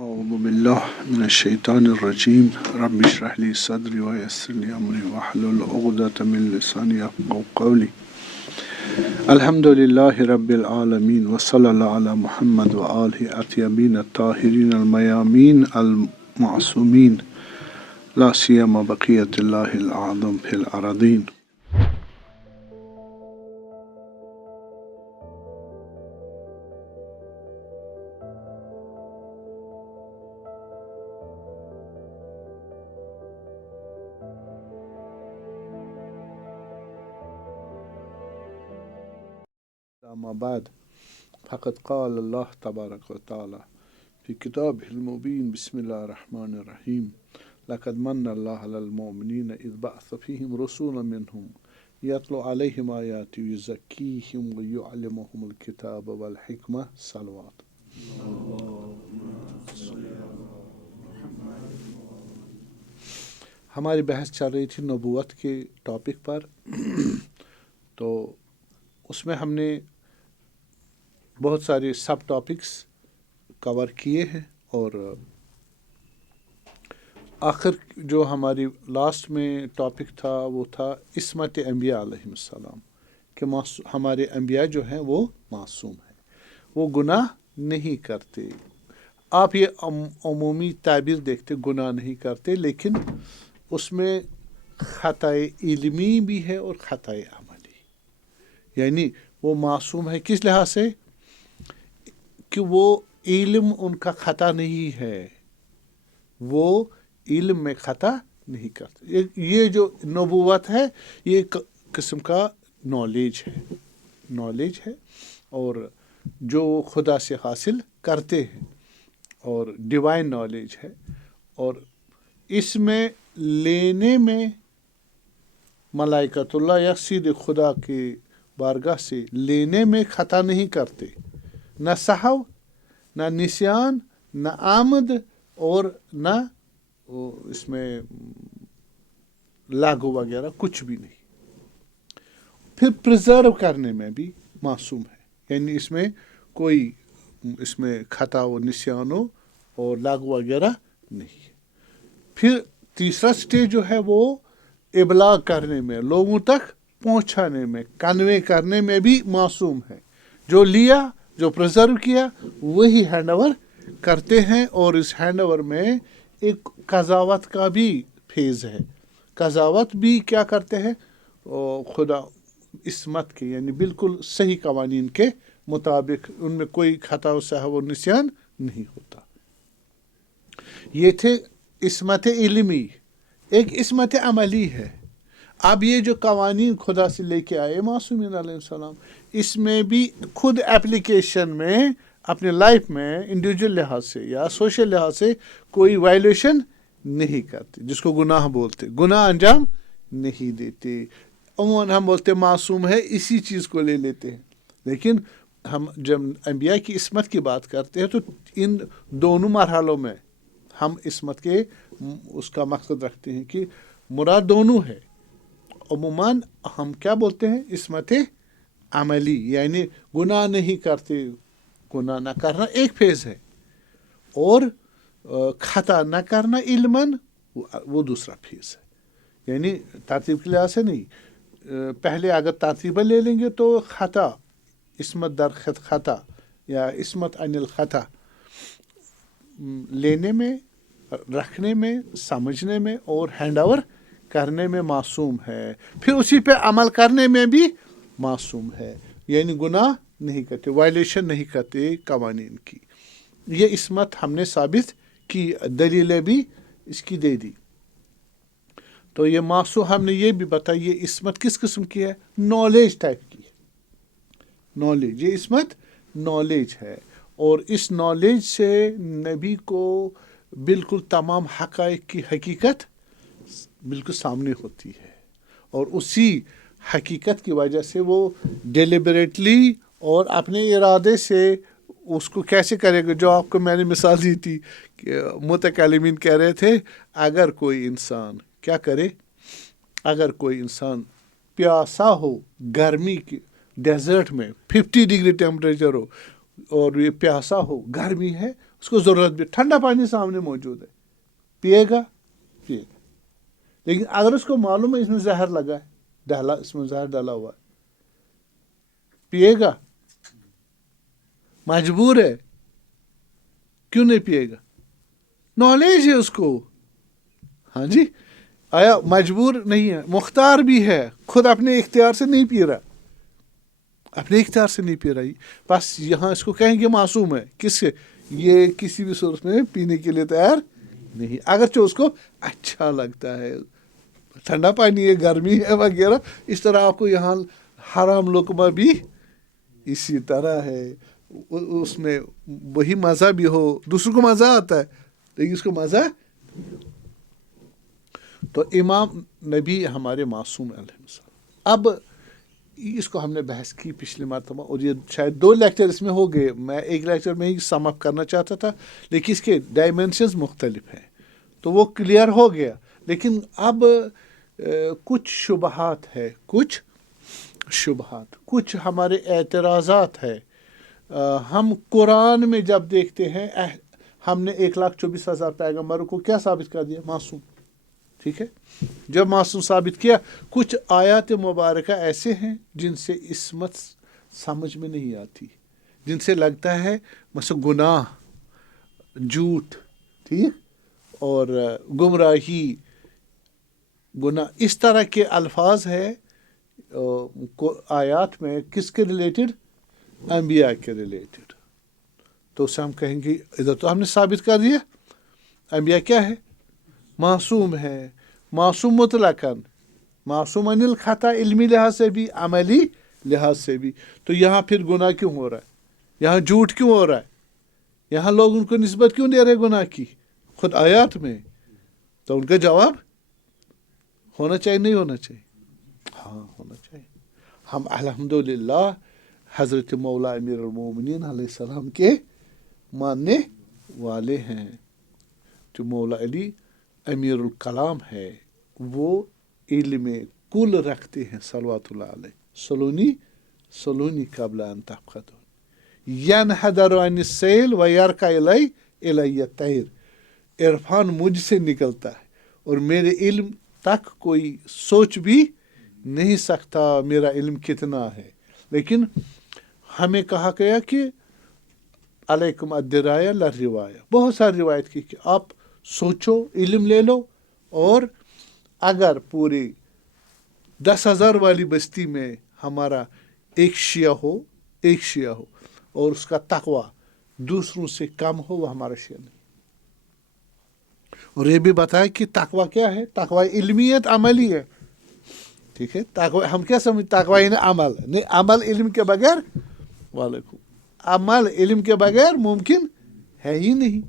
أعوذ بالله من الشيطان الرجيم رب اشرح لي صدري ويسر لي أمري واحلل عقدة من لساني يفقهوا قولي الحمد لله رب العالمين وصلى الله على محمد وآله الطيبين الطاهرين الميامين المعصومين لا سيما بقية الله الأعظم في الأراضين. أما بعد فقد قال الله تبارك وتعالى في كتابه المبين بسم الله الرحمن الرحيم لقد من الله على المؤمنين إذ بعث فيهم رسولا منهم يتلو عليهم آياته ويزكيهم ويعلمهم الكتاب والحكمة صلوات. ہماری بحث چل رہی تھی نبوت کے ٹاپک پر تو اس میں ہم نے بہت سارے سب ٹاپکس کور کیے ہیں اور آخر جو ہماری لاسٹ میں ٹاپک تھا وہ تھا عصمت انبیاء علیہ السلام کہ ہمارے انبیاء جو ہیں وہ معصوم ہیں، وہ گناہ نہیں کرتے. آپ یہ عمومی تعبیر دیکھتے گناہ نہیں کرتے، لیکن اس میں خطائے علمی بھی ہے اور خطائے عملی. یعنی وہ معصوم ہے کس لحاظ سے کہ وہ علم ان کا خطا نہیں ہے، وہ علم میں خطا نہیں کرتے. یہ جو نبوت ہے یہ ایک قسم کا نالج ہے اور جو خدا سے حاصل کرتے ہیں اور ڈیوائن نالج ہے، اور اس میں لینے میں ملائکۃ اللہ یا سیدھے خدا کے بارگاہ سے لینے میں خطا نہیں کرتے، نہ سہو، نہ نسیان، نہ آمد اور نہ اس میں لاگو وغیرہ کچھ بھی نہیں. پھر پرزرو کرنے میں بھی معصوم ہے، یعنی اس میں کوئی اس میں خطا و نسیان اور لاگو وغیرہ نہیں. پھر تیسرا سٹیج جو ہے وہ ابلاغ کرنے میں، لوگوں تک پہنچانے میں، کنوے کرنے میں بھی معصوم ہے. جو لیا، جو پرزرو کیا، وہی ہینڈ اوور کرتے ہیں. اور اس ہینڈ اوور میں ایک قضاوت کا بھی فیز ہے. قضاوت بھی کیا کرتے ہیں خدا عصمت کے، یعنی بالکل صحیح قوانین کے مطابق، ان میں کوئی خطا و سہو و نسیان نہیں ہوتا. یہ تھے عصمت علمی. ایک عصمت عملی ہے. اب یہ جو قوانین خدا سے لے کے آئے معصومین علیہ السلام، اس میں بھی خود اپلیکیشن میں اپنے لائف میں انڈیویجول لحاظ سے یا سوشل لحاظ سے کوئی وائلیشن نہیں کرتے، جس کو گناہ بولتے، گناہ انجام نہیں دیتے. عموماً ہم بولتے معصوم ہے، اسی چیز کو لے لیتے ہیں. لیکن ہم جب انبیاء کی عصمت کی بات کرتے ہیں تو ان دونوں مرحلوں میں ہم عصمت کے اس کا مقصد رکھتے ہیں کہ مراد دونوں ہے. عموماً ہم کیا بولتے ہیں عصمت عملی، یعنی گناہ نہیں کرتے. گناہ نہ کرنا ایک فیز ہے اور خطا نہ کرنا علماً وہ دوسرا فیز ہے. یعنی ترتیب کے لحاظ سے نہیں، پہلے اگر ترتیبیں لے لیں گے تو خطا، عصمت در خطا یا عصمت عن الخطا لینے میں، رکھنے میں، سمجھنے میں اور ہینڈ اوور کرنے میں معصوم ہے. پھر اسی پہ عمل کرنے میں بھی معصوم ہے، یعنی گناہ نہیں کرتے، وائلیشن نہیں کرتے قوانین کی. یہ عصمت ہم نے ثابت کی، دلیلیں بھی اس کی دے دی. تو یہ معصوم ہم نے یہ بھی بتایا یہ عصمت کس قسم کی ہے، نالج ٹائپ کی ہے. نالج، یہ عصمت نالج ہے، اور اس نالج سے نبی کو بالکل تمام حقائق کی حقیقت بالکل سامنے ہوتی ہے، اور اسی حقیقت کی وجہ سے وہ ڈیلیبریٹلی اور اپنے ارادے سے اس کو کیسے کرے گا. جو آپ کو میں نے مثال دی تھی کہ متکلمین کہہ رہے تھے اگر کوئی انسان کیا کرے، اگر کوئی انسان پیاسا ہو، گرمی کی ڈیزرٹ میں 50 ڈگری ٹیمپریچر ہو اور یہ پیاسا ہو، گرمی ہے، اس کو ضرورت بھی, ٹھنڈا پانی سامنے موجود ہے, پیے گا پیے گا. لیکن اگر اس کو معلوم ہے اس میں زہر لگا ہے, اس میں زہر ڈالا ہوا ہے, پیے گا؟ مجبور ہے, کیوں نہیں پیے گا؟ نالج ہے اس کو. ہاں جی, آیا مجبور نہیں ہے, مختار بھی ہے, خود اپنے اختیار سے نہیں پی رہا, اپنے اختیار سے نہیں پی رہی, بس یہاں اس کو کہیں گے معصوم ہے. کس سے؟ یہ کسی بھی صورت میں پینے کے لیے تیار نہیں, اگرچہ اس کو اچھا لگتا ہے, ٹھنڈا پانی ہے, گرمی ہے وغیرہ. اس طرح آپ کو یہاں حرام لقمہ بھی اسی طرح ہے, اس میں وہی مزہ بھی ہو, دوسروں کو مزہ آتا ہے لیکن اس کو مزہ. تو امام نبی ہمارے معصوم علیہ السلام. اب اس کو ہم نے بحث کی پچھلی مرتبہ, اور یہ شاید 2 لیکچر اس میں ہو گئے, میں ایک لیکچر میں ہی سم اپ کرنا چاہتا تھا, لیکن اس کے ڈائمینشنز مختلف ہیں تو وہ کلیئر ہو گیا. لیکن اب کچھ شبہات ہے, کچھ ہمارے اعتراضات ہے. ہم قرآن میں جب دیکھتے ہیں, ہم نے 1,24,000 پیغمبروں کو کیا ثابت کر دیا؟ معصوم. ٹھیک ہے, جب معصوم ثابت کیا, کچھ آیات مبارکہ ایسے ہیں جن سے عصمت سمجھ میں نہیں آتی, جن سے لگتا ہے مثلا گناہ, جھوٹ, ٹھیک, اور گمراہی, گناہ, اس طرح کے الفاظ ہے آیات میں. کس کے ریلیٹڈ؟ انبیاء کے ریلیٹڈ. تو اسے ہم کہیں گے ادھر تو ہم نے ثابت کر دیا انبیاء کیا ہے؟ معصوم ہے. معصوم مطلقاً, معصوم عن الخطا علمی لحاظ سے بھی, عملی لحاظ سے بھی. تو یہاں پھر گناہ کیوں ہو رہا ہے؟ یہاں جھوٹ کیوں ہو رہا ہے؟ یہاں لوگ ان کو نسبت کیوں دے رہے گناہ کی خود آیات میں؟ تو ان کا جواب ہونا چاہیے نہیں ہونا چاہیے؟ ہاں ہونا چاہیے. ہم الحمدللہ حضرت مولا امیر المومنین علیہ السلام کے ماننے والے ہیں. جو مولا علی امیر الکلام ہے, وہ علم کل رکھتے ہیں, صلوات اللہ علیہ. سلونی قبل ان تفقدون ینحدر عن السیل ویرکع الی الطیر. عرفان مجھ سے نکلتا ہے اور میرے علم تک کوئی سوچ بھی نہیں سکتا میرا علم کتنا ہے. لیکن ہمیں کہا گیا کہ علیکم الدرایا لا روایہ, بہت ساری روایت کی کہ آپ سوچو, علم لے لو, اور اگر پوری 10,000 والی بستی میں ہمارا ایک شیعہ ہو اور اس کا تقوی دوسروں سے کم ہو, وہ ہمارا شیعہ نہیں. اور یہ بھی بتایا کہ تقوی کیا ہے؟ تقوی علمیت عملی ہے. ٹھیک ہے, تقوی ہم کیا سمجھ, تقوی یعنی عمل نہیں, عمل علم کے بغیر, وعلیکم, عمل علم کے بغیر ممکن ہے ہی نہیں.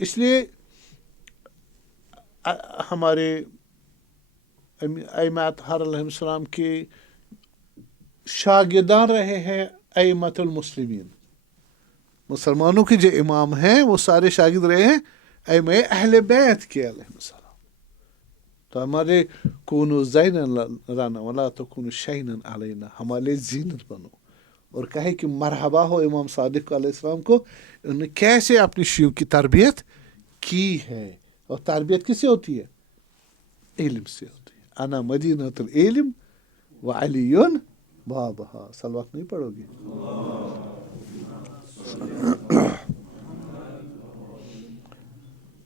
اس لیے ہمارے ائمہ اطہار علیہ السلام کے شاگردان رہے ہیں ائمۃ المسلمین. مسلمانوں کے جو امام ہیں وہ سارے شاگرد رہے ہیں ائمہ اہل بیت کے علیہ السلام. تو ہمارے کونوا زینا لنا ولا تکونوا شینا علینا, ہمارے زینت بنو, اور کہے کہ مرحبا ہو امام صادق علیہ السلام کو, انہوں نے کیسے اپنی شیعوں کی تربیت کی ہے. اور تربیت کس سے ہوتی ہے؟ علم سے ہوتی ہے. انا مدینۃ العلم وعلی بابہا. صلوات نہیں پڑھو گے؟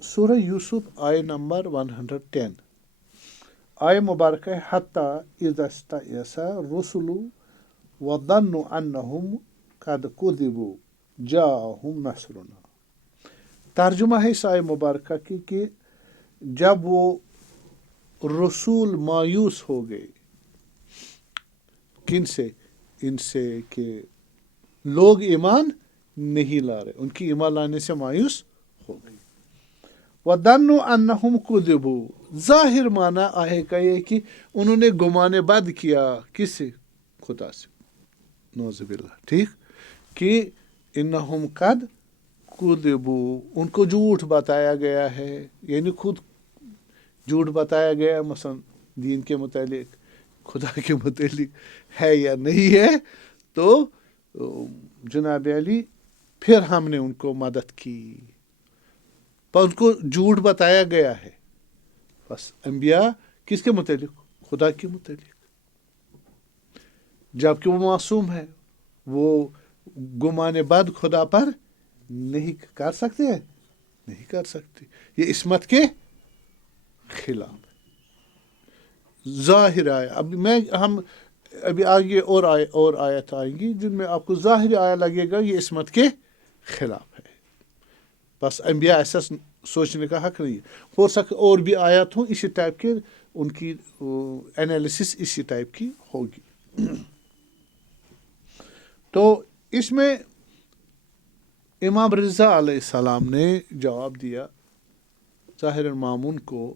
سورہ یوسف آیہ نمبر 110. آیہ مبارکہ ہے حتی اذا استیأس الرسل وظنوا انہم قد کذبوا جاءہم نصرنا. ترجمہ ہے اس آیہ مبارکہ کی کہ جب وہ رسول مایوس ہو گئے, کن سے؟ ان سے کہ لوگ ایمان نہیں لا رہے, ان کی ایمان لانے سے مایوس ہو گئی. وَظَنُّوا أَنَّهُمْ كُذِبُوا, ظاہر معنی آئے کا یہ کہ انہوں نے گمان بد کیا, کس سے؟ خدا سے, نعوذ باللہ. ٹھیک, کہ انہم قد کذبوا, ان کو جھوٹ بتایا گیا ہے, یعنی خود جھوٹ بتایا گیا, مثلا دین کے متعلق, خدا کے متعلق ہے یا نہیں ہے. تو جناب علی پھر ہم نے ان کو مدد کی، پر ان کو جھوٹ بتایا گیا ہے. بس انبیاء کس کے متعلق؟ خدا کے متعلق، جبکہ وہ معصوم ہے، وہ گمان بد خدا پر نہیں کر سکتے ہیں، نہیں کر سکتے. یہ عصمت کے خلاف ظاہر آیا. ہم ابھی آگے اور آیت آئیں گی جن میں آپ کو ظاہر آیا لگے گا یہ عصمت کے خلاف ہے. بس انبیاء ایسا سوچنے کا حق نہیں ہے. ہو سکتا اور بھی آیات ہوں اسی ٹائپ کے، ان کی انالیسس اسی ٹائپ کی ہوگی. تو اس میں امام رضا علیہ السلام نے جواب دیا ظاہر المامون کو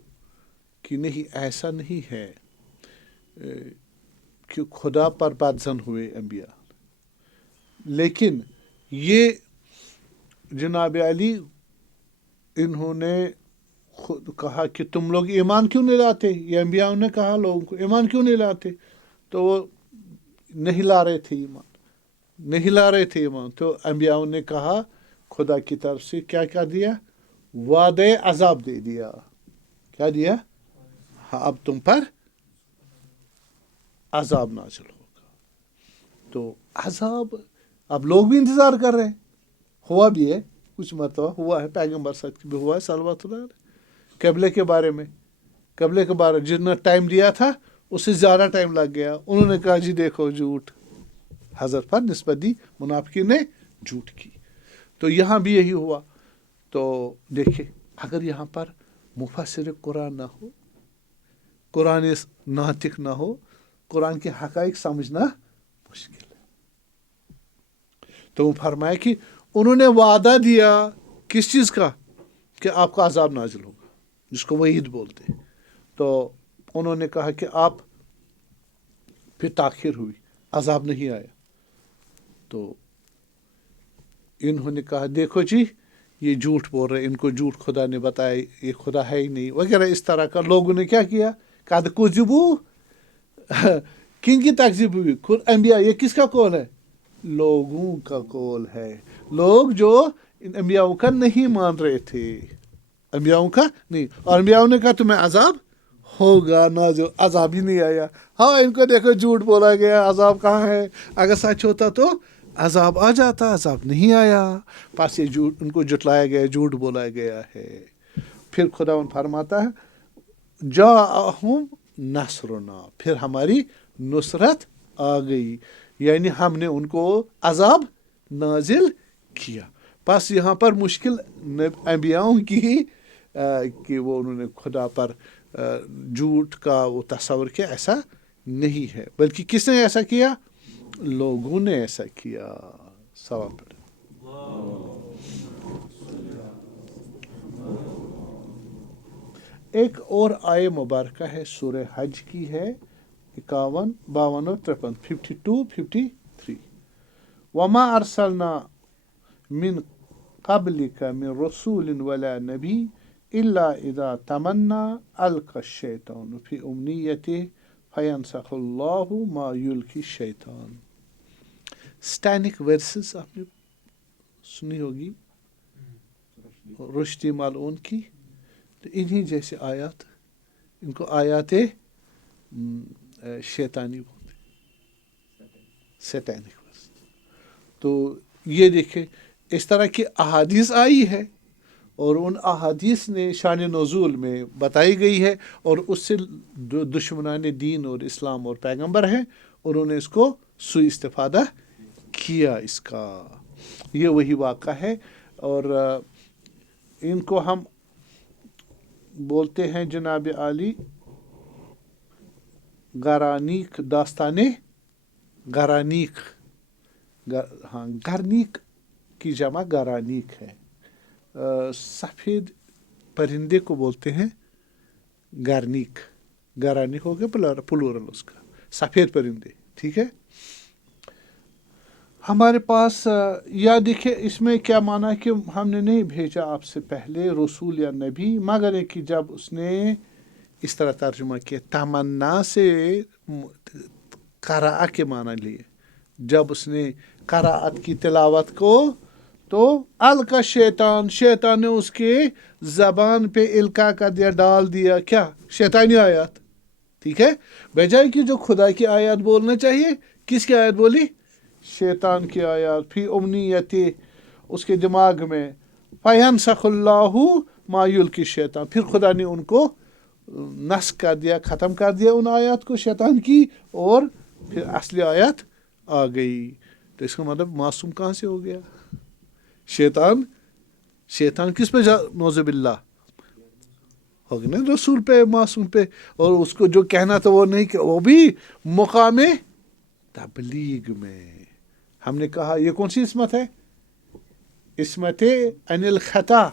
کہ نہیں، ایسا نہیں ہے کہ خدا پر بدظن ہوئے انبیاء، لیکن یہ جناب علی انہوں نے خود کہا کہ تم لوگ ایمان کیوں نہیں لاتے. یہ انبیاء نے کہا لوگوں کو ایمان کیوں نہیں لاتے، تو وہ نہیں لا رہے تھے ایمان، نہیں لا رہے تھے ایمان. تو انبیاء نے کہا خدا کی طرف سے کیا کر دیا؟ وعدہ عذاب دے دیا. کیا دیا؟ ہاں، اب تم پر عذاب نازل ہوگا. تو عذاب اب لوگ بھی انتظار کر رہے ہیں. ہوا بھی ہے، کچھ مرتبہ ہوا ہے، پیغمبر صاحب بھی ہوا ہے صلوات اللہ علیہ. قبلے کے بارے میں، قبلے کے بارے جتنا ٹائم دیا تھا اس سے زیادہ ٹائم لگ گیا. انہوں نے کہا جی دیکھو جھوٹ، حضرت پر نسبت دی، منافقین نے جھوٹ کی. تو یہاں بھی یہی ہوا. تو دیکھیں، اگر یہاں پر مفسر قرآن نہ ہو، قرآن ناطق نہ ہو، قرآن کے حقائق سمجھنا مشکل ہے. تو وہ فرمایا کہ انہوں نے وعدہ دیا کس چیز کا؟ کہ آپ کا عذاب نازل ہوگا، جس کو وعید بولتے ہیں. تو انہوں نے کہا کہ آپ، پھر تاخیر ہوئی، عذاب نہیں آیا. تو انہوں نے کہا دیکھو جی یہ جھوٹ بول رہے، ان کو جھوٹ خدا نے بتایا، یہ خدا ہے ہی نہیں وغیرہ اس طرح کا. لوگوں نے کیا کیا؟ قد کذبوا. کن کی تکذیب ہوئی؟ خود انبیاء. یہ کس کا قول ہے؟ لوگوں کا قول ہے. لوگ جو ان انبیاء کا نہیں مان رہے تھے، انبیاء کا نہیں. اور انبیاء نے کہا تمہیں عذاب ہوگا نازل، عذاب ہی نہیں آیا. ہاں، ان کو دیکھو جھوٹ بولا گیا، عذاب کہاں ہے؟ اگر سچ ہوتا تو عذاب آ جاتا، عذاب نہیں آیا. پس یہ جھوٹ، ان کو جھٹلایا گیا، جھوٹ بولا گیا ہے. پھر خداوند فرماتا ہے جاءہم نصرنا، پھر ہماری نصرت آ گئی، یعنی ہم نے ان کو عذاب نازل کیا. بس یہاں پر مشکل انبیاؤں کی کہ وہ انہوں نے خدا پر جھوٹ کا وہ تصور کیا، ایسا نہیں ہے، بلکہ کس نے ایسا کیا؟ لوگوں نے ایسا کیا. سوال پڑھیں. ایک اور آیہ مبارکہ ہے سورہ حج کی ہے، 51، 52 اور 53، 52، 53. وما ارسلنا من قبلک من رسول ولا نبی الا اذا تمنا القى الشیطان فی امنیته فینسخ اللہ ما یلقی الشیطان. اسٹینک ورسز آپ نے سنی ہوگی رشدی ملعون کی. تو انہی جیسے آیات، ان کو آیات شیطانی بولتے، سیٹینک ورس. تو یہ دیکھیں اس طرح کی احادیث آئی ہے، اور ان احادیث نے شان نزول میں بتائی گئی ہے، اور اس سے دشمنان دین اور اسلام اور پیغمبر ہیں، انہوں نے اس کو سوء استفادہ کیا اس کا. یہ وہی واقعہ ہے. اور ان کو ہم بولتے ہیں جناب عالی گرانیک، داستان گرانیک. ہاں، گرنیک کی جمع گرانیک ہے. سفید پرندے کو بولتے ہیں گرنیک. گرانیک ہو گیا پلورل اس کا، سفید پرندے. ٹھیک ہے. ہمارے پاس یا دیکھیں اس میں کیا معنی ہے کہ ہم نے نہیں بھیجا آپ سے پہلے رسول یا نبی، مگر کہ جب اس نے اس طرح ترجمہ کیا، تمنا سے قراءہ کے معنی لیے. جب اس نے قراءت کی تلاوت کو، تو القا شیطان، شیطان نے اس کے زبان پہ القا کر دیا، ڈال دیا کیا؟ شیطانی آیات. ٹھیک ہے، بجائے کہ جو خدا کی آیات بولنا چاہیے، کس کی آیت بولی؟ شیطان کی آیات. فی امنیتی، اس کے دماغ میں. فینسخ اللہ ما یلقی شیطان، پھر خدا نے ان کو نسخ کر دیا، ختم کر دیا ان آیات کو شیطان کی، اور پھر اصلی آیات آ گئی. تو اس کا مطلب معصوم کہاں سے ہو گیا؟ شیطان کس پہ نعوذ باللہ ہوگا نا، رسول پہ، معصوم پہ. اور اس کو جو کہنا تھا وہ نہیں کہ، وہ بھی مقام تبلیغ میں. ہم نے کہا یہ کون سی عصمت ہے؟ عصمت عن الخطا.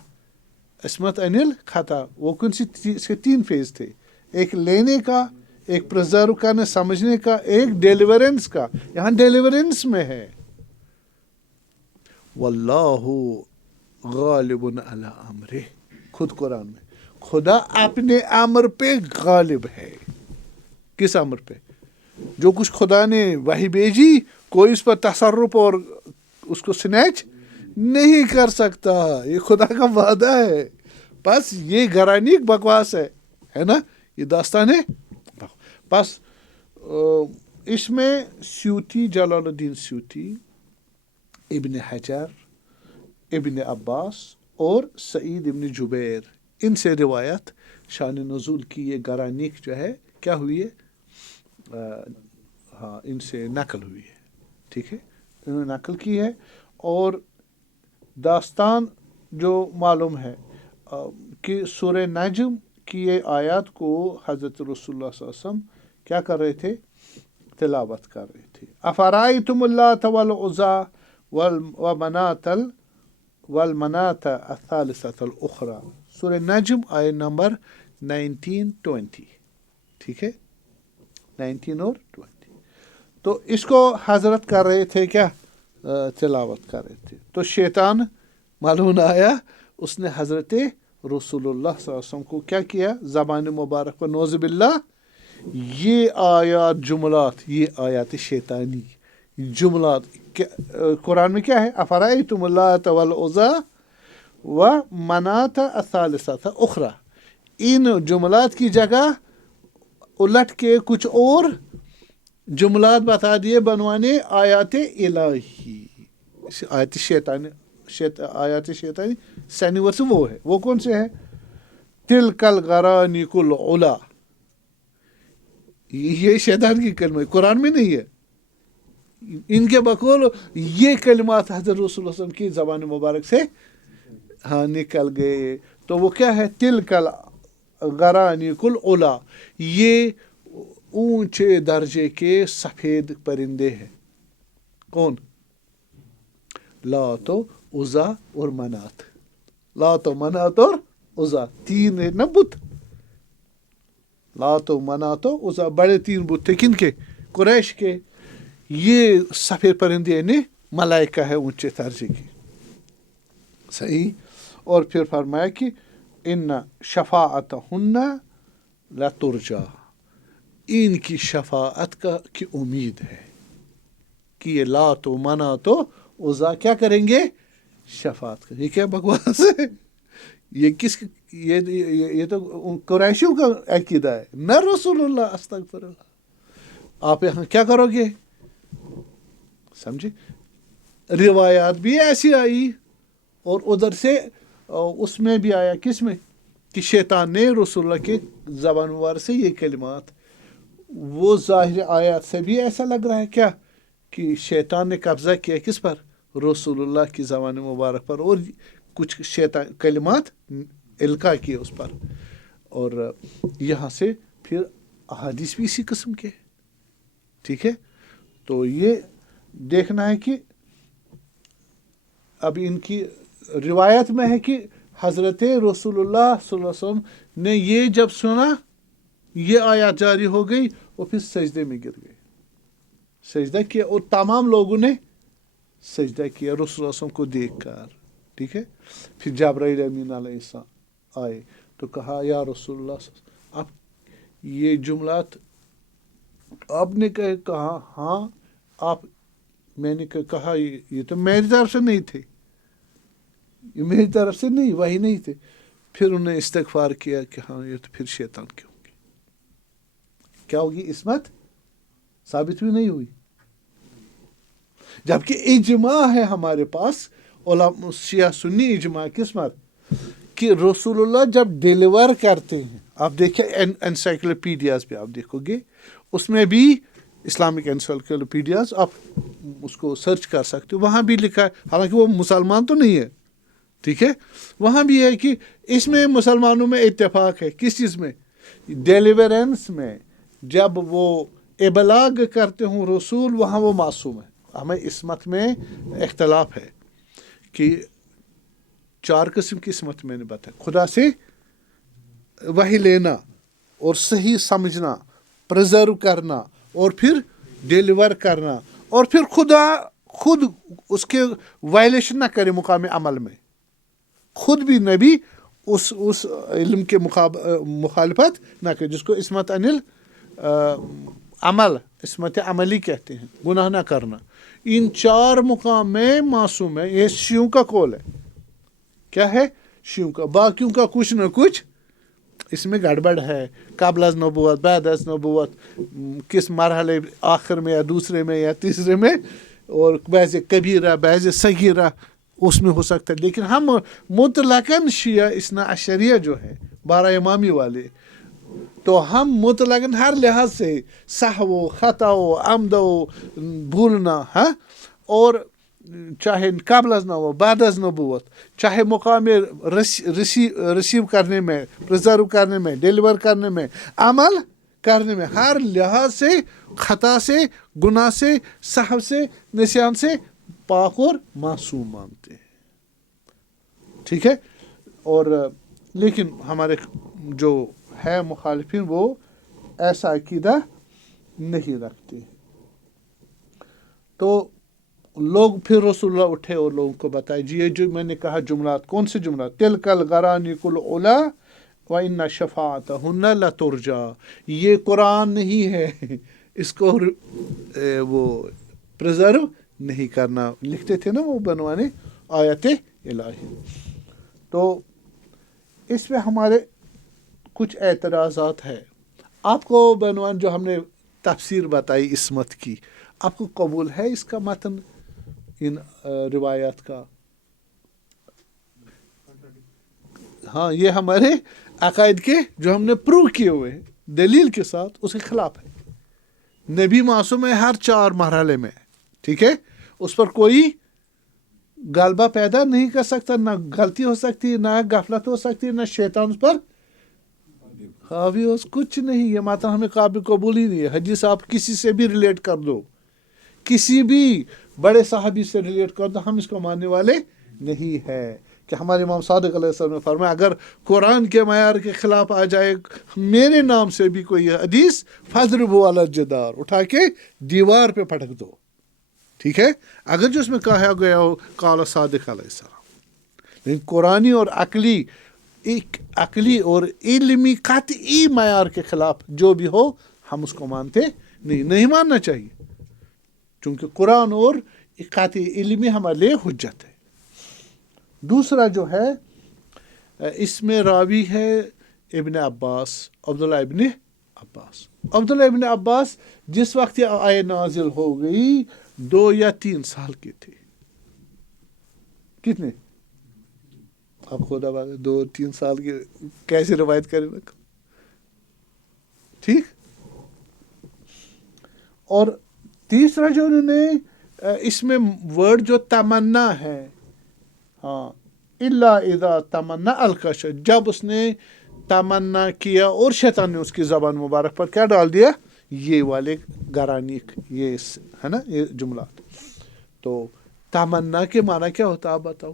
عصمت عن الخطا وہ کون سی؟ اس کے 3 فیز تھے، ایک لینے کا، ایک پرزرو کرنے سمجھنے کا، ایک ڈیلیورنس کا. یہاں ڈیلیورنس میں ہے. واللہ غالب علی امرہ، خود قرآن میں خدا اپنے امر پہ غالب ہے. کس امر پہ؟ جو کچھ خدا نے وحی بھیجی، کوئی اس پر تصرف اور اس کو سنیچ نہیں کر سکتا. یہ خدا کا وعدہ ہے. بس یہ گرانی بکواس ہے نا، یہ داستان ہے. بس اس میں سیوطی، جلال الدین سیوطی، ابن حجر، ابن عباس اور سعید ابن جبیر، ان سے روایت شان نزول کی یہ گرانیک جو ہے کیا ہوئی ہے؟ ہاں، ان سے نقل ہوئی ہے. ٹھیک ہے، انہوں نے نقل کی ہے. اور داستان جو معلوم ہے کہ سورہ نجم کی یہ آیات کو حضرت رسول اللہ صلی اللہ علیہ وسلم کیا کر رہے تھے؟ تلاوت کر رہے تھے. افرائیتم اللات والعزی والمناۃ الثالثۃ الاخری، سورہ نجم آیت نمبر 19-20. ٹھیک ہے، 19 اور 20. تو اس کو حضرت کر رہے تھے کیا؟ تلاوت کر رہے تھے. تو شیطان معلوم آیا، اس نے حضرت رسول اللہ صلی اللہ علیہ وسلم کو کیا کیا؟ زبان مبارک پر نعوذ باللہ یہ آیات، جملات، یہ آیات شیطانی جملات. قرآن میں کیا ہے؟ افرائیتم اللات والعزی ومناۃ الثالثۃ الاخری. ان جملات کی جگہ الٹ کے کچھ اور جملات بتا دیے بنوانے آیات الہی. آیات شیطانی، آیات شیطانی سینیورس وہ ہے. وہ کون سے ہے؟ تلک الغرانیق العلی. یہ شیطان کی کلمہ قرآن میں نہیں ہے. ان کے بقول یہ کلمات حضرت رسول اللہ صلی اللہ علیہ وسلم کی زبان مبارک سے ہاں نکل گئے. تو وہ کیا ہے؟ تلک الغرانیق العلی، یہ اونچے درجے کے سفید پرندے ہیں. کون؟ لات و عزی اور منات. لات و منات اور عزی 3 ہے نا بت. لات و منات و عزی بڑے 3 بت تھے. کن کے؟ قریش کے. یہ سفید پرندے یعنی ملائکہ ہے اونچے درجے کی. صحیح. اور پھر فرمایا کہ ان شفاعتہن لترجی، ان کی شفاعت کی امید ہے کہ یہ لات و منات و عزی کیا کریں گے؟ شفاعت کریں. یہ کیا بکواس ہے؟ یہ کس یہ تو قریشیوں کا عقیدہ ہے، نہ رسول اللہ. استغفر اللہ. آپ یہاں کیا کرو گے؟ سمجھے؟ روایات بھی ایسی آئی، اور ادھر سے اس میں بھی آیا. کس میں؟ کہ شیطان نے رسول اللہ کے زبان مبارک سے یہ کلمات. وہ ظاہر آیات سے بھی ایسا لگ رہا ہے کیا کہ شیطان نے قبضہ کیا کس پر؟ رسول اللہ کی زبان مبارک پر، اور کچھ شیطان کلمات القاء کیے اس پر. اور یہاں سے پھر احادیث بھی اسی قسم کے. ٹھیک ہے، تو یہ دیکھنا ہے کہ اب ان کی روایت میں ہے کہ حضرت رسول اللہ صلی اللہ علیہ وسلم نے یہ جب سنا، یہ آیات جاری ہو گئی، وہ پھر سجدے میں گر گئے. سجدہ کیا، اور تمام لوگوں نے سجدہ کیا رسول اللہ صلی اللہ علیہ وسلم کو دیکھ کر. ٹھیک ہے. پھر جبرائیل امین علیہ السلام آئے تو کہا یا رسول اللہ، اب یہ جملات آپ نے کہا ہاں آپ، میں نے کہا یہ تو میری طرف سے نہیں تھے. یہ میری طرف سے نہیں، وہی نہیں تھے. پھر انہوں نے استغفار کیا کہ ہاں یہ تو پھر شیطان کی ہوں گی. کیا ہوگی؟ عصمت ثابت ہوئی نہیں ہوئی؟ جبکہ اجماع ہے ہمارے پاس، علماء شیعہ سنی اجماع قسمت کہ رسول اللہ جب ڈیلیور کرتے ہیں، آپ دیکھیں انسائکلوپیڈیاز پہ آپ دیکھو گے، اس میں بھی اسلامک انسائکلوپیڈیاز آپ اس کو سرچ کر سکتے ہو، وہاں بھی لکھا ہے، حالانکہ وہ مسلمان تو نہیں ہے، ٹھیک ہے، وہاں بھی ہے کہ اس میں مسلمانوں میں اتفاق ہے. کس چیز میں؟ ڈیلیورنس میں. جب وہ ابلاغ کرتے ہوں رسول، وہاں وہ معصوم ہے. ہمیں عصمت میں اختلاف ہے کہ 4 قسم کی عصمت میں نے بتایا: خدا سے وحی لینا اور صحیح سمجھنا، پرزرو کرنا، اور پھر ڈیلیور کرنا، اور پھر خدا خود اس کے وائلیشن نہ کرے مقام عمل میں، خود بھی نبی اس علم کے مخالفت نہ کرے، جس کو عصمت انل عمل، عصمت عملی کہتے ہیں، گناہ نہ کرنا. ان 4 مقام میں معصوم ہے. یہ شیعوں کا قول ہے. کیا ہے؟ شیعوں کا. باقیوں کا کچھ نہ کچھ اس میں گڑبڑ ہے. قبل از نبوت، بعد از نبوت، کس مرحلے آخر میں یا دوسرے میں یا تیسرے میں، اور بعض کبیرہ بعض صغیرہ اس میں ہو سکتا ہے. لیکن ہم مطلقاً شیعہ اثنا عشریہ جو ہے 12 امامی والے، تو ہم مطلقاً ہر لحاظ سے سہو، خطا، عمد و بھولنا، ہاں، اور چاہے قبل از نبوت، بعد از نبوت، چاہے مقام ریسیو کرنے میں، پرزرو کرنے میں، ڈیلیور کرنے میں، عمل کرنے میں، ہر لحاظ سے خطا سے، گناہ سے، سہو سے، نسیان سے پاک اور معصوم مانتے ہیں. ٹھیک ہے. اور لیکن ہمارے جو ہے مخالفین وہ ایسا عقیدہ نہیں رکھتے. تو لوگ پھر رسول اللہ اٹھے اور لوگوں کو بتائے، جی یہ جو میں نے کہا جملات، کون سے جملات؟ تلک الغرانیق العلا وان شفاعتہن لترجا. یہ قرآن نہیں ہے، اس کو وہ پرزرو نہیں کرنا. لکھتے تھے نا وہ بنوانے آیت الہی. تو اس میں ہمارے کچھ اعتراضات ہے. آپ کو بنوان جو ہم نے تفسیر بتائی عصمت کی، آپ کو قبول ہے اس کا متن ان روایات کا؟ ہاں، یہ ہمارے عقائد کے جو ہم نے پروو کیے ہوئے ہیں دلیل کے ساتھ، اس کے خلاف ہے. نبی معصوم ہے ہر 4 مرحلے میں، ٹھیک ہے، اس پر کوئی غلبہ پیدا نہیں کر سکتا، نہ غلطی ہو سکتی، نہ غفلت ہو سکتی، نہ شیطان اس پر حاوی ہو، کچھ نہیں. یہ ماتن ہمیں قابل قبول ہی نہیں ہے. حدیث آپ کسی سے بھی ریلیٹ کر دو، کسی بھی بڑے صحابی سے ریلیٹ کر دو، ہم اس کو ماننے والے نہیں ہے. کہ ہمارے امام صادق علیہ السلام نے فرمایا اگر قرآن کے معیار کے خلاف آ جائے میرے نام سے بھی کوئی حدیث، فَاضْرِبُوا عَلَى الْجِدَارِ، اٹھا کے دیوار پہ پٹک دو. ٹھیک ہے، اگر جو اس میں کہا گیا ہو قال صادق علیہ السلام. لیکن قرآنی اور عقلی اور علمی قطعی معیار کے خلاف جو بھی ہو ہم اس کو مانتے نہیں ماننا چاہیے، چونکہ قرآن اور قطعی علمی ہمارے لیے حجت ہے. دوسرا جو ہے اس میں راوی ہے ابن عباس، عبداللہ ابن عباس. عبداللہ ابن عباس جس وقت یہ آیت نازل ہو گئی 2 یا 3 سال کے تھے. کتنے؟ اب خدا بات 2-3 سال کے کیسے روایت کرے نا. ٹھیک. اور تیسرا جو انہوں نے اس میں ورڈ جو تمنا ہے، ہاں، الا اذا تمنا القش، جب اس نے تمنا کیا اور شیطان نے اس کی زبان مبارک پر کیا ڈال دیا؟ یہ والے گرانیق، یہ ہے نا یہ جملات. تو تمنا کے معنی کیا ہوتا ہے آپ بتاؤ؟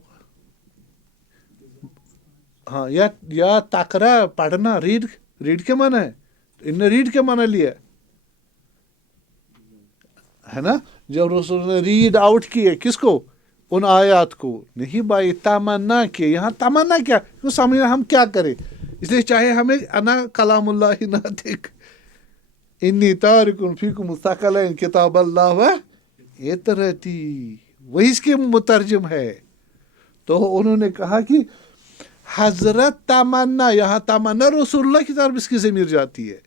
ہاں، یا تقرا پڑھنا، ریڈ کے معنی ہے. ان نے ریڈ کے معنی لیا ہے نا. جب رسول نے ریڈ آؤٹ کیے کس کو؟ ان آیات کو. نہیں بھائی، تمنا کیے. یہاں تمنا کیا کیوں سمجھنا ہم کیا کریں؟ اس لیے چاہے ہمیں انا کلام اللہ ناطق انی تارک فیکم الثقلین کتاب اللہ و اطرتی، وہی اس کے مترجم ہے. تو انہوں نے کہا کہ حضرت تمنا، یہاں تمنا رسول اللہ کی طرف اس کی ضمیر جاتی ہے.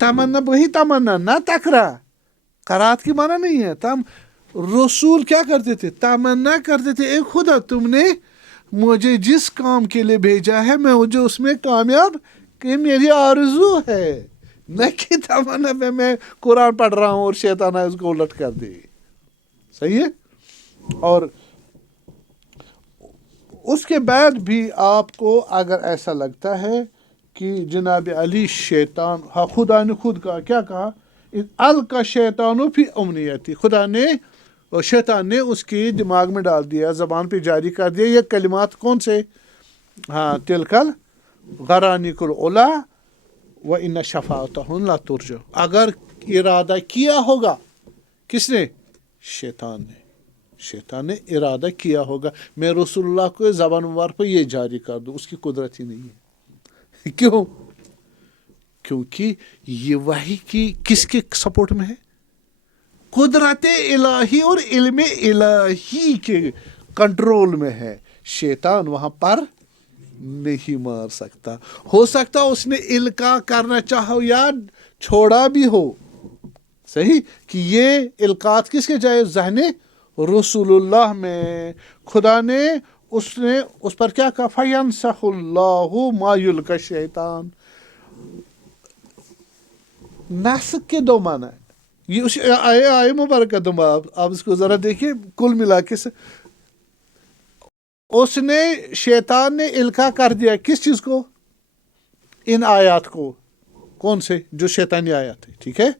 تمنا وہی تمنا، نہ تکرا، قرات کی معنی نہیں ہے. رسول کیا کرتے تھے؟ تمنا کرتے تھے، اے خدا تم نے مجھے جس کام کے لیے بھیجا ہے میں مجھے اس میں کامیاب، کہ میری آرزو ہے، نہ کہ تمنا میں قرآن پڑھ رہا ہوں اور شیطان اس کو الٹ کر دے. صحیح ہے. اور اس کے بعد بھی آپ کو اگر ایسا لگتا ہے کہ جناب علی شیطان، خدا نے خود کہا، کیا کہا؟ القا شیطانو فی امنیتی، خدا نے، شیطان نے اس کی دماغ میں ڈال دیا، زبان پہ جاری کر دیا یہ کلمات. کون سے؟ تلکل غرانیک العلا و ان شفاعتہم لا ترجع. اگر ارادہ کیا ہوگا، کس نے؟ شیطان نے ارادہ کیا ہوگا میں رسول اللہ کو زبان مبارک پہ یہ جاری کر دوں، اس کی قدرت ہی نہیں ہے. کیوں؟ کیونکہ یہ وحی کی کس کے سپورٹ میں ہے؟ قدرت الہی اور علم الہی کے کنٹرول میں ہے. شیطان وہاں پر نہیں مار سکتا. ہو سکتا اس نے القاء کرنا چاہو یا چھوڑا بھی ہو، صحیح، کہ یہ القاء کس کے جائے؟ ذہن رسول اللہ میں. خدا نے اس پر کیا کہا؟ فَيَنْسَخُ اللَّهُ مَا يُلْقَى الشَّيْطَانُ. نسخ کے دو معنی ہے. یہ اس آئے مبارکہ تم آپ اس کو ذرا دیکھیے کل ملا کے سے. اس نے، شیطان نے القاء کر دیا کس چیز کو؟ ان آیات کو. کون سے؟ جو شیطانی آیات ہے، ٹھیک ہے،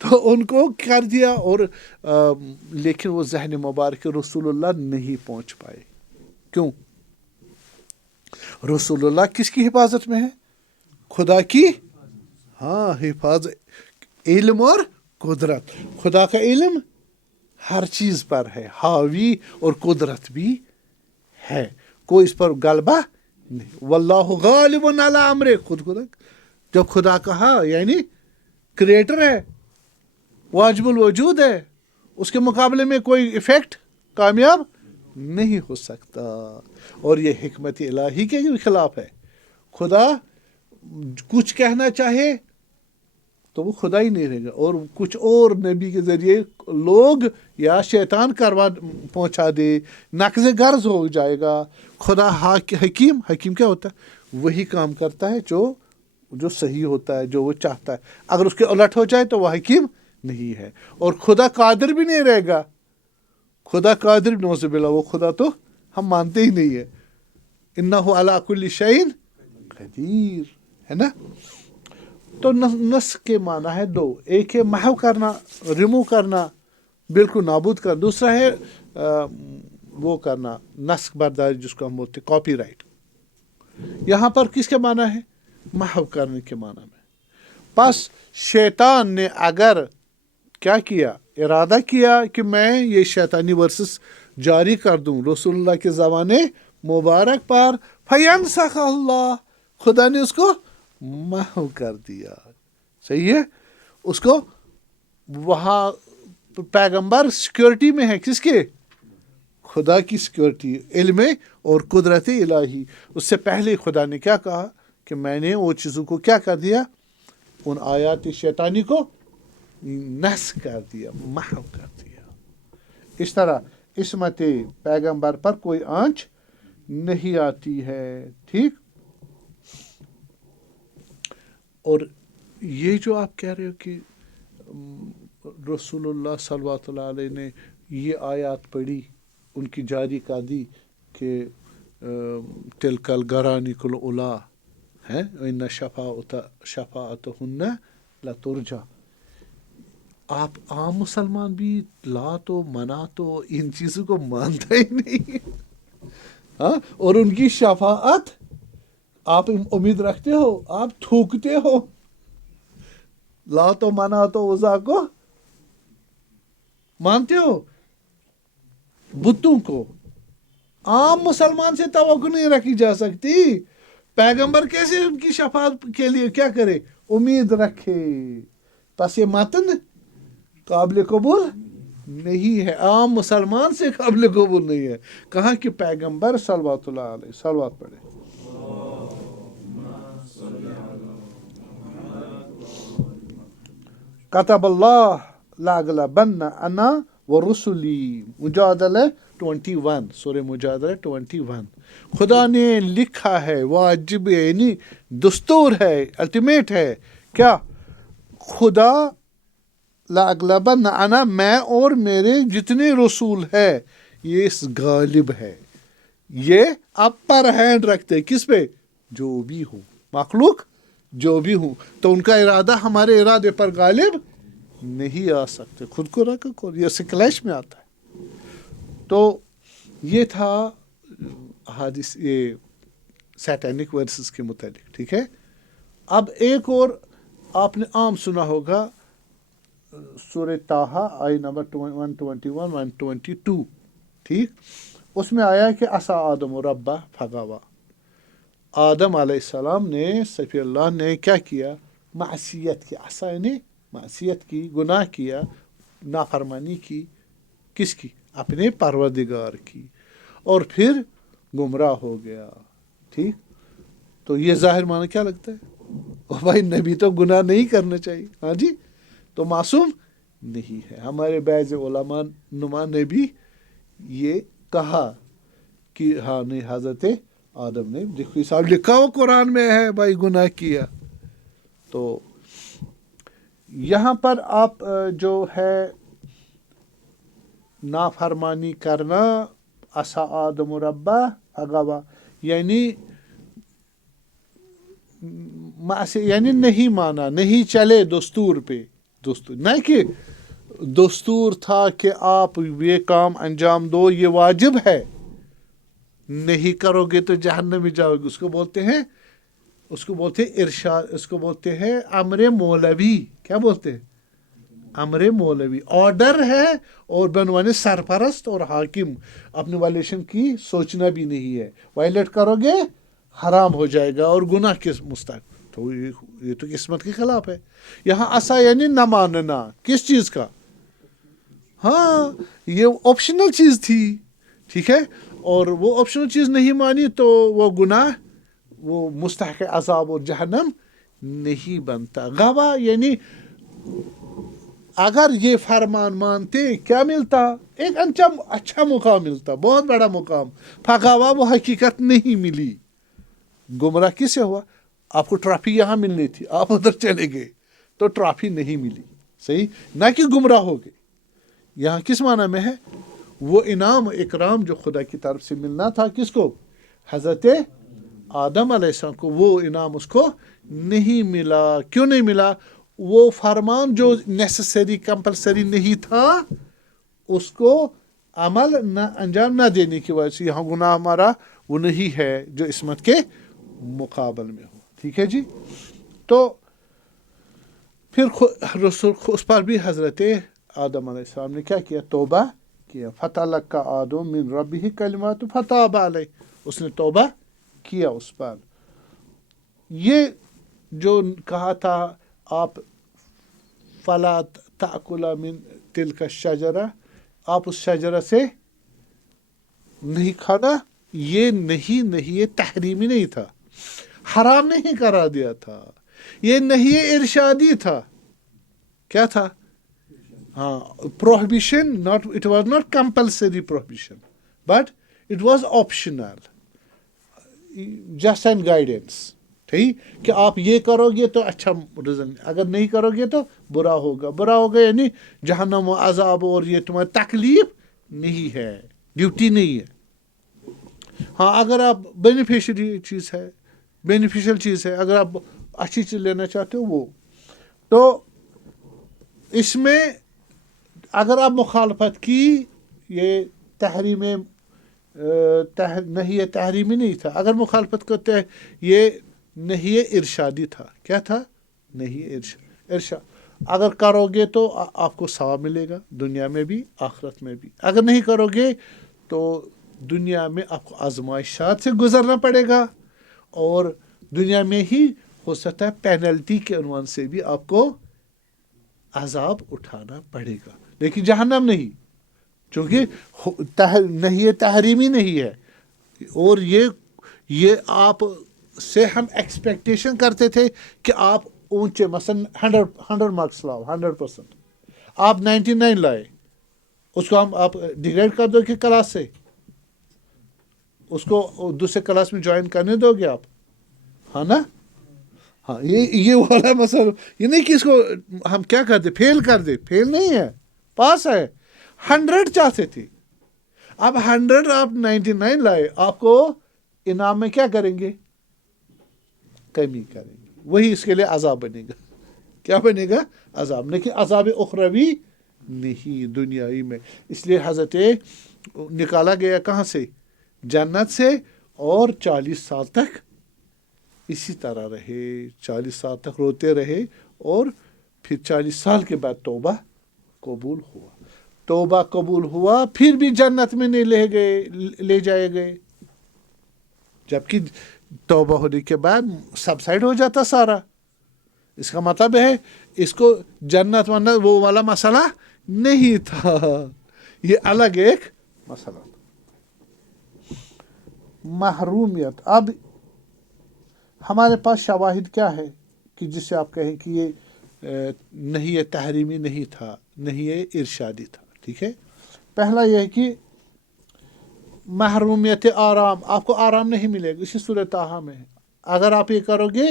تو ان کو کر دیا. اور لیکن وہ ذہن مبارک رسول اللہ نہیں پہنچ پائے. کیوں؟ رسول اللہ کس کی حفاظت میں ہے؟ خدا کی حفاظت، علم اور قدرت. خدا کا علم ہر چیز پر ہے، حاوی اور قدرت بھی ہے، کوئی اس پر غلبہ نہیں. واللہ غالب علی امرہ. خدا جب خدا کہا یعنی کریٹر ہے، واجب الوجود ہے، اس کے مقابلے میں کوئی ایفیکٹ کامیاب نہیں ہو سکتا. اور یہ حکمت الہی کے خلاف ہے. خدا کچھ کہنا چاہے تو وہ خدا ہی نہیں رہے گا، اور کچھ اور نبی کے ذریعے لوگ یا شیطان پہنچا دے، نقض غرض ہو جائے گا. خدا حکیم کیا ہوتا ہے؟ وہی کام کرتا ہے جو صحیح ہوتا ہے، جو وہ چاہتا ہے. اگر اس کے الٹ ہو جائے تو وہ حکیم نہیں ہے. اور خدا قادر بھی نہیں رہے گا. خدا قادر نعوذ باللہ، وہ خدا تو ہم مانتے ہی نہیں ہے. انہ علی کل شیء قدیر، ہے نا. تو نسخ کے معنی ہے دو. ایک ہے محو کرنا، ریمو کرنا، بالکل نابود کرنا. دوسرا ہے وہ کرنا، نسخ برداری، جس کو ہم بولتے کاپی رائٹ. یہاں پر کس کے معنی ہے؟ محو کرنے کے معنی میں. بس شیطان نے اگر کیا کیا؟ ارادہ کیا کہ میں یہ شیطانی ورسز جاری کر دوں رسول اللہ کے زمانے مبارک پر، فینسخ اللہ، خدا نے اس کو محو کر دیا. صحیح ہے. اس کو وہاں پیغمبر سیکورٹی میں ہے، کس کے؟ خدا کی سیکورٹی، علم اور قدرت الہی. اس سے پہلے خدا نے کیا کہا کہ میں نے وہ چیزوں کو کیا کر دیا؟ ان آیات شیطانی کو نسخ کر دیا، محو کر دیا. اس طرح عصمت پیغمبر پر کوئی آنچ نہیں آتی ہے. ٹھیک. اور یہ جو آپ کہہ رہے ہو کہ رسول اللہ صلی اللہ علیہ نے یہ آیات پڑھی، ان کی جاری کر دی کہ تلک الغرانیک العلا ہے، ان شفاعتہن لترجع. آپ عام مسلمان بھی لات و منات و ان چیزوں کو مانتا ہی نہیں. اور ان کی شفاعت آپ امید رکھتے ہو، آپ تھوکتے ہو. لات و منات و عزا کو مانتے ہو، بتوں کو. عام مسلمان سے توقع نہیں رکھی جا سکتی. پیغمبر کیسے ان کی شفاعت کے لیے کیا کرے؟ امید رکھے. بس یہ متن قابل قبول نہیں ہے، عام مسلمان سے قابل قبول نہیں ہے. کہاں کہ پیغمبر صلوات اللہ علیہ صلوات پڑھے. کتب اللہ لاغلبن انا ورسلی. مجادلہ 21، سورہ مجادلہ 21. خدا نے لکھا ہے، واجب یعنی دستور ہے، الٹیمیٹ ہے. کیا؟ خدا لاغلبن انا، میں اور میرے جتنے رسول ہے، یہ غالب ہے. یہ اپر ہینڈ رکھتے کس پہ؟ جو بھی ہوں، مخلوق جو بھی ہوں. تو ان کا ارادہ ہمارے ارادے پر غالب نہیں آ سکتے. خود کو رکھو، یہ سکلیش میں آتا ہے. تو یہ تھا حادث، یہ سیٹینک ورسز کے متعلق. ٹھیک ہے. اب ایک اور آپ نے عام سنا ہوگا، سورہ طٰہٰ آیت نمبر 121 122. ٹھیک. اس میں آیا کہ عصیٰ آدم ربہ فغویٰ. آدم علیہ السلام نے، صفی اللہ نے کیا کیا؟ معصیت کی. عصیٰ یعنی معصیت کی، گناہ کیا، نافرمانی کی. کس کی؟ اپنے پروردگار کی. اور پھر گمراہ ہو گیا. ٹھیک. تو یہ ظاہر معنی کیا لگتا ہے؟ بھائی نبی تو گناہ نہیں کرنا چاہیے. ہاں جی. تو معصوم نہیں ہے. ہمارے بعض علماء نما نے بھی یہ کہا کہ ہاں نہیں، حضرت آدم نے، دیکھو صاحب لکھا ہو قرآن میں ہے بھائی گناہ کیا. تو یہاں پر آپ جو ہے نافرمانی کرنا، عصیٰ آدم ربہ فغویٰ، یعنی یعنی نہیں مانا، نہیں چلے دستور پہ. دستور نہ کہ دستور تھا کہ آپ یہ کام انجام دو، یہ واجب ہے، نہیں کرو گے تو جہنم میں جاؤ گے. اس کو بولتے ہیں ارشاد، اس کو بولتے ہیں امر مولوی. کیا بولتے ہیں؟ امر مولوی. آرڈر ہے اور بنوانے سرپرست اور حاکم. اپنے وائلیشن کی سوچنا بھی نہیں ہے. وائلیٹ کرو گے حرام ہو جائے گا اور گناہ کے مستحق. تو یہ تو قسمت کے خلاف ہے. یہاں عصیٰ یعنی نہ ماننا. کس چیز کا؟ ہاں یہ آپشنل چیز تھی. ٹھیک ہے. اور وہ آپشنل چیز نہیں مانی تو وہ گناہ، وہ مستحق عذاب اور جہنم نہیں بنتا. غوا یعنی اگر یہ فرمان مانتے کیا ملتا؟ ایک اچھا مقام ملتا، بہت بڑا مقام. فغویٰ وہ حقیقت نہیں ملی. گمراہ کس سے ہوا؟ آپ کو ٹرافی یہاں ملنی تھی، آپ ادھر چلے گئے تو ٹرافی نہیں ملی. صحیح. نہ کہ گمراہ ہو گئے. یہاں کس معنی میں ہے؟ وہ انعام اکرام جو خدا کی طرف سے ملنا تھا کس کو؟ حضرت آدم علیہ السلام کو. وہ انعام اس کو نہیں ملا. کیوں نہیں ملا؟ وہ فرمان جو نیسسری کمپلسری نہیں تھا، اس کو عمل نہ انجام نہ دینے کی وجہ سے یہاں گناہ ہمارا وہ نہیں ہے جو عصمت کے مقابل میں ہو. ٹھیک ہے جی. تو پھر رسول اس پر بھی حضرت آدم علیہ السلام نے کیا کیا؟ توبہ کیا. فَتَلَقَّىٰ آدَمُ مِن رَبِّهِ كَلِمَاتٍ فَتَابَ عَلَيْهِ. اس نے توبہ کیا اس پر. یہ جو کہا تھا آپ فَلَا تَأْكُلَ مِن تِلْكَ الشَّجَرَةِ، آپ اس شجرہ سے نہیں کھانا، یہ نہیں یہ تحریمی نہیں تھا، حرام نہیں کرا دیا تھا. یہ نہیں ارشادی تھا. کیا تھا؟ ہاں prohibition, it was not compulsory prohibition but it was optional, just an guidance. ٹھیک کہ آپ یہ کرو گے تو اچھا رزن، اگر نہیں کرو گے تو برا ہوگا. برا ہوگا یعنی جہنم و عذاب، اور یہ تمہاری تکلیف نہیں ہے، ڈیوٹی نہیں ہے. ہاں اگر آپ بینیفیشری چیز ہے، بینیفیشل چیز ہے، اگر آپ اچھی چیز لینا چاہتے ہو وہ. تو اس میں اگر آپ مخالفت کی، یہ تحریم نہیں تحریمی نہیں تھا. اگر مخالفت کرتے ہیں یہ نہیں ارشادی تھا. کیا تھا؟ نہیں ارشاد. اگر کرو گے تو آپ کو ثواب ملے گا دنیا میں بھی آخرت میں بھی. اگر نہیں کرو گے تو دنیا میں آپ کو آزمائشات سے گزرنا پڑے گا، اور دنیا میں ہی ہو سکتا ہے پینلٹی کے عنوان سے بھی آپ کو عذاب اٹھانا پڑے گا، لیکن جہنم نہیں. چونکہ نہیں تحریمی نہیں ہے، اور یہ آپ سے ہم ایکسپیکٹیشن کرتے تھے کہ آپ اونچے مثلا 100 مارکس لاؤ، 100%، آپ 99 لائے، اس کو آپ ڈیگریڈ کر دو کہ کلاس سے، اس کو دوسرے کلاس میں جوائن کرنے دو گے آپ، ہاں نا؟ ہاں، یہ والا مسئلہ، یہ نہیں کہ اس کو ہم کیا کر دیں، فیل کر دیں، فیل نہیں ہے، پاس ہے، 100 چاہتے تھے، اب 100 آپ 99 لائے، آپ کو انعام میں کیا کریں گے؟ کمی کریں گے، وہی اس کے لیے عذاب بنے گا، کیا بنے گا؟ عذاب، لیکن عذاب اخروی نہیں، دنیائی میں، اس لیے حضرت نکالا گیا کہاں سے؟ جنت سے، اور 40 سال تک اسی طرح رہے، 40 سال تک روتے رہے، اور پھر 40 سال کے بعد توبہ قبول ہوا، توبہ قبول ہوا، پھر بھی جنت میں نہیں لے جائے گئے، جبکہ توبہ ہونے کے بعد سبسائڈ ہو جاتا سارا، اس کا مطلب ہے اس کو جنت ونت وہ والا مسئلہ نہیں تھا، یہ الگ ایک مسئلہ تھا۔ محرومیت، اب ہمارے پاس شواہد کیا ہے کہ جس سے آپ کہیں کہ یہ نہیں یہ تحریمی نہیں تھا، نہیں یہ ارشادی تھا، ٹھیک ہے؟ پہلا یہ ہے کہ محرومیت آرام، آپ کو آرام نہیں ملے گا، اسی سورۃ طٰہٰ میں ہے، اگر آپ یہ کرو گے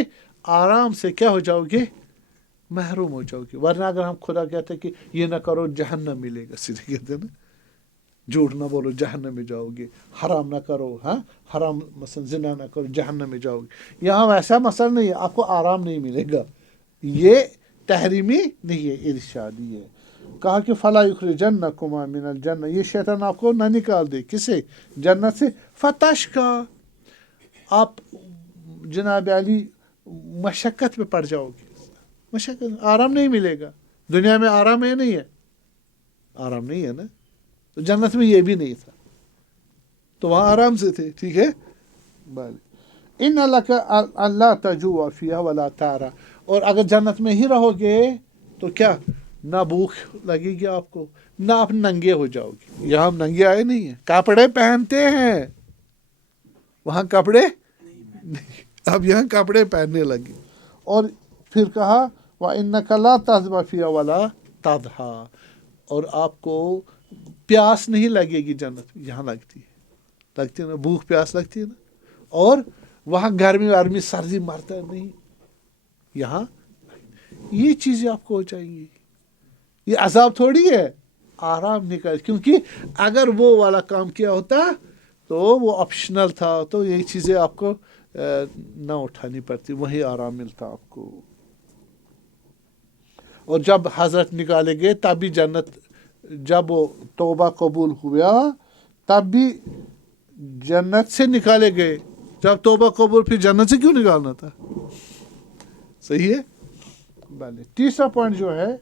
آرام سے کیا ہو جاؤ گے؟ محروم ہو جاؤ گے، ورنہ اگر ہم خدا کہتے ہیں کہ یہ نہ کرو جہنم ملے گا، سیدھے کہتے ہیں نا، جھوٹ نہ بولو جہنم میں جاؤ گے، حرام نہ کرو، ہاں حرام مثلا زنا نہ کرو جہنم میں جاؤ گے، یہاں ویسا مسئلہ نہیں ہے، آپ کو آرام نہیں ملے گا، یہ تحریمی نہیں ہے، ارشادی ہے، کہا کہ فلا یخرجنکما من الجنہ، یہ شیطان آپ کو نہ نکال دے، کسے؟ جنت سے، فتشقی، آپ جناب علی مشقت میں پڑ جاؤ گے، مشقت، آرام نہیں ملے گا، دنیا میں آرام ہے نہیں ہے؟ آرام نہیں ہے نا، تو جنت میں یہ بھی نہیں تھا، تو وہاں آرام سے تھے، ٹھیک ہے؟ ان لک اللہ تجوع فیہا ولا تعری، اور اگر جنت میں ہی رہو گے تو کیا؟ نہ بھوک لگے گی آپ کو، نہ آپ ننگے ہو جاؤ گے، یہاں ہم ننگے آئے نہیں ہیں، کپڑے پہنتے ہیں، وہاں کپڑے نہیں، اب یہاں کپڑے پہننے لگے، اور پھر کہا وَإِنَّكَ لَا تَضْمَأُ فِيهَا وَلَا تَضْحَىٰ، اور آپ کو پیاس نہیں لگے گی جنت میں، یہاں لگتی ہے نا، بھوک پیاس لگتی ہے نا، اور وہاں گرمی ورمی سردی مرتا نہیں، یہاں یہ چیزیں آپ کو ہو جائیں گی، یہ عذاب تھوڑی ہے، آرام نکل، کیونکہ اگر وہ والا کام کیا ہوتا تو وہ آپشنل تھا، تو یہی چیزیں آپ کو نہ اٹھانی پڑتی، وہی آرام ملتا آپ کو، اور جب حضرت نکالے گئے تب بھی جنت، جب وہ توبہ قبول ہوا تب بھی جنت سے نکالے گئے، جب توبہ قبول، پھر جنت سے کیوں نکالنا تھا؟ صحیح ہے؟ بھلے تیسرا پوائنٹ جو ہے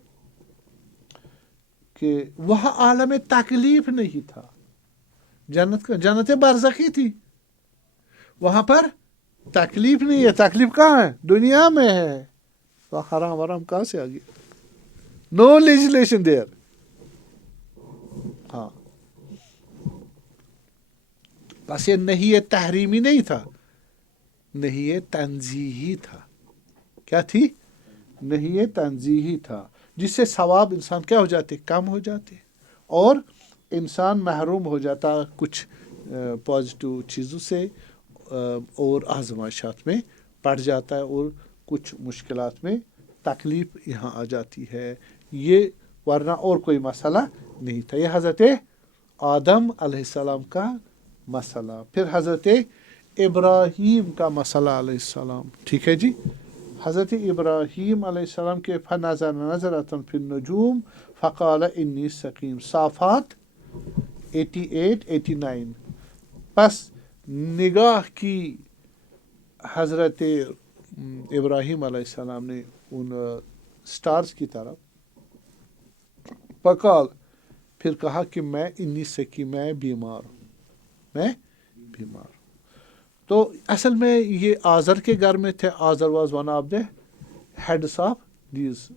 کہ وہاں عالم تکلیف نہیں تھا، جنت برزخی تھی، وہاں پر تکلیف نہیں ہے، تکلیف کہاں ہے؟ دنیا میں ہے، تو حرام ورام کہاں سے آ گیا؟ نو لیجسلیشن دیر، ہاں، بس یہ نہیں یہ تحریمی نہیں تھا، نہیں یہ تنزیہی تھا، کیا تھی؟ نہیں یہ تنزیہی تھا، جس سے ثواب انسان کیا ہو جاتے؟ کم ہو جاتے، اور انسان محروم ہو جاتا کچھ پازیٹیو چیزوں سے، اور آزمائشات میں پڑ جاتا ہے، اور کچھ مشکلات میں تکلیف یہاں آ جاتی ہے، یہ ورنہ اور کوئی مسئلہ نہیں تھا، یہ حضرت آدم علیہ السلام کا مسئلہ، پھر حضرت ابراہیم کا مسئلہ علیہ السلام، ٹھیک ہے جی؟ حضرت ابراہیم علیہ السلام کے فنظر نظرۃ فی النجوم فقال انی سقیم، صافات 88-89، پس نگاہ کی حضرت ابراہیم علیہ السلام نے ان سٹارز کی طرف، فقال، پھر کہا کہ میں انی سقیم، میں بیمار ہوں، میں بیمار ہوں، تو اصل میں یہ آزر کے گھر میں تھے، Azar was one of the heads of these,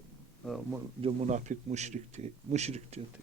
جو منافق مشرک تھے،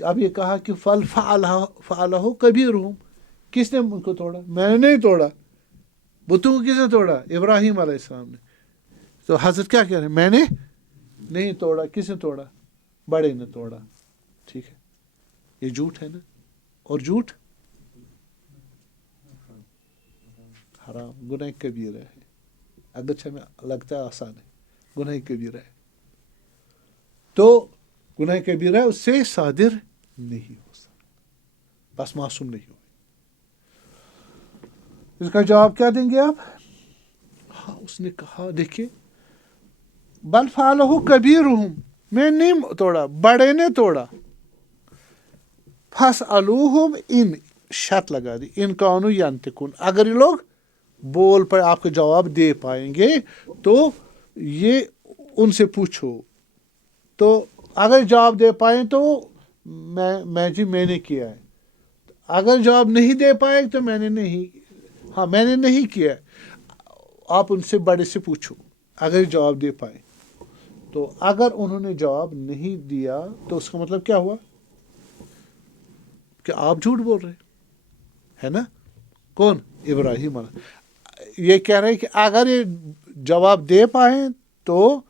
اب یہ کہا کہ فعلہ کبیرہم، کس نے ان کو توڑا؟ میں نے نہیں توڑا. بتوں کو کس نے توڑا؟ ابراہیم علیہ السلام نے. تو حضرت کیا کہہ رہے ہیں؟ میں نے نہیں توڑا. کس نے توڑا؟ بڑے نے توڑا. ٹھیک ہے، یہ جھوٹ ہے نا. اور جھوٹ حرام، گناہ کبیرہ ہے. اگرچہ ہمیں لگتا ہے آسان ہے، گناہ کبیرہ ہے. تو گناہ کبیرہ ہے، اس سے صادر نہیں ہو سکتا، بس معصوم نہیں ہو. اس کا جواب کیا دیں گے آپ؟ ہاں اس نے کہا دیکھیے بل فعلہ کبیرہم، میں نہیں توڑا، بڑے نے توڑا. فاسألوہم ان، شرط لگا دی، ان کانوا ینطقون، اگر یہ لوگ بول پر آپ کو جواب دے پائیں گے تو یہ ان سے پوچھو. تو اگر جواب دے پائیں تو میں نے کیا ہے. اگر جواب نہیں دے پائے تو میں نے نہیں کیا. آپ ان سے بڑے سے پوچھو اگر جواب دے پائے. تو اگر انہوں نے جواب نہیں دیا تو اس کا مطلب کیا ہوا؟ کہ آپ جھوٹ بول رہے ہے نا. کون؟ ابراہیم علیہ. یہ کہہ رہے کہ اگر یہ جواب دے پائیں تو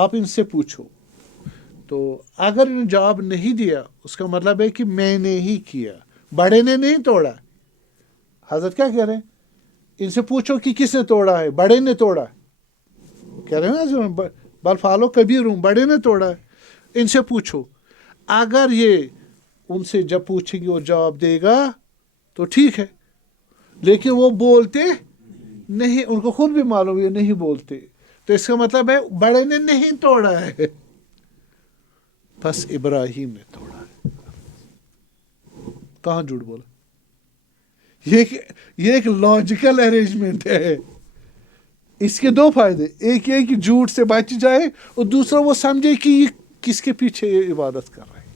آپ ان سے پوچھو. تو اگر انہوں نے جواب نہیں دیا اس کا مطلب ہے کہ میں نے ہی کیا، بڑے نے نہیں توڑا. حضرت کیا کہہ رہے ہیں؟ ان سے پوچھو کہ کس نے توڑا ہے، بڑے نے توڑا. کہہ رہے ہیں نا بل فعلہ کبیرہم، بڑے نے توڑا ہے. ان سے پوچھو. اگر یہ ان سے جب پوچھیں گے اور جواب دے گا تو ٹھیک ہے، لیکن وہ بولتے نہیں، ان کو خود بھی معلوم یہ نہیں بولتے، تو اس کا مطلب ہے بڑے نے نہیں توڑا ہے، بس ابراہیم نے توڑا ہے. کہاں جھوٹ بولا؟ یہ ایک لاجیکل ارینجمنٹ ہے. اس کے دو فائدے، ایک یہ کہ جھوٹ سے بچ جائے، اور دوسرا وہ سمجھے کہ یہ کس کے پیچھے یہ عبادت کر رہے ہیں.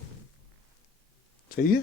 صحیح ہے.